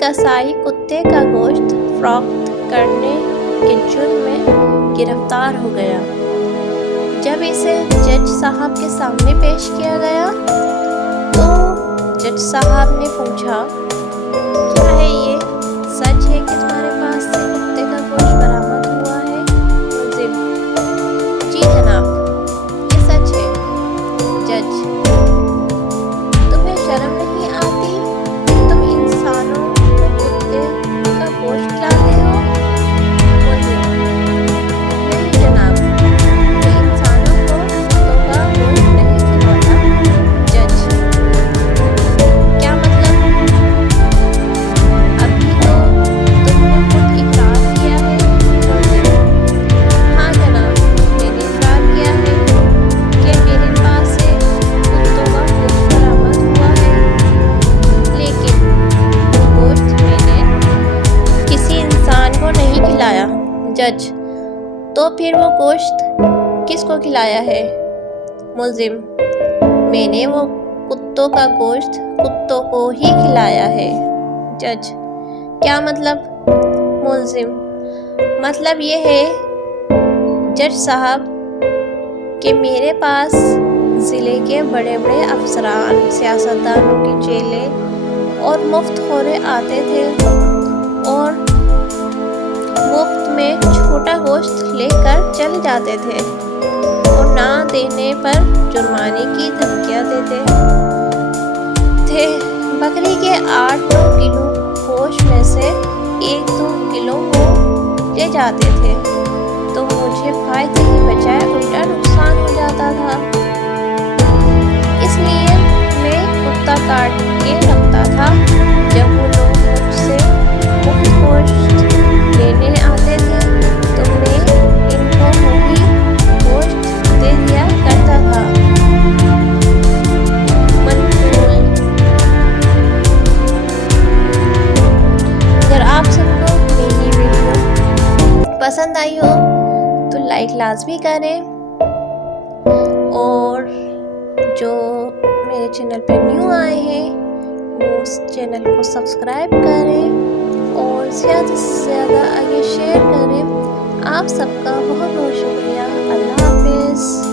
کسائی کتے کا گوشت فروخت کرنے کے جرم میں گرفتار ہو گیا۔ جب اسے جج صاحب کے سامنے پیش کیا گیا تو جج صاحب نے پوچھا، کیا ہے یہ سچ ہے کہ تمہارے پاس سے کتے کا گوشت برآمد ہوا ہے؟ ملزم: جی جناب، یہ سچ ہے۔ جج: تمہیں شرم نہیں آتی؟ تم انسانوں کو کتے کا گوشت کھلاتے ہو؟ ملزم: نہیں جناب، میں انسانوں کو کتوں کا گوشت نہیں کھلاتا۔ جج: کیا مطلب؟ ابھی تو تم نے خود اقرار کیا ہے۔ ملزم: ہاں جناب، میں نے اقرار کیا ہے کہ میرے پاس سے کتوں کا گوشت برآمد ہوا ہے، لیکن وہ گوشت میں نے کسی انسان کو نہیں کھلایا۔ جج: تو پھر وہ گوشت کس کو کھلایا ہے؟ ملزم: میں نے وہ کتوں کا گوشت کتوں کو ہی کھلایا ہے۔ جج: کیا مطلب؟ ملزم: مطلب یہ ہے جج صاحب کہ میرے پاس ضلع کے بڑے بڑے افسران، سیاستدانوں کے چیلے اور مفت خورے آتے تھے اور مفت میں چھوٹا گوشت لے کر چلے جاتے تھے اور نہ دینے پر جرمانے کی دھمکیاں دیتے تھے۔ بکری کے 8-9 کلو گوشت میں سے 1-2 کلو وہ لے جاتے تھے تو مجھے فائدے کی بجائے الٹا نقصان ہو جاتا تھا۔ اس لیے میں کتا کاٹ کے رکھتا تھا۔ جب وہ لوگ مجھ سے مفت گوشت لینے آتے تھے تو میں ان کو وہی گوشت دے دیا کرتا تھا۔ منقول: اگر آپ سب کو میری ویڈیو پسند آئی ہو تو لائک لازمی کریں، اور جو میرے چینل پہ نیو آئے ہیں وہ اس چینل کو سبسکرائب کریں اور زیادہ سے زیادہ آگے شیئر کریں۔ آپ سب کا بہت بہت شکریہ۔ اللہ حافظ۔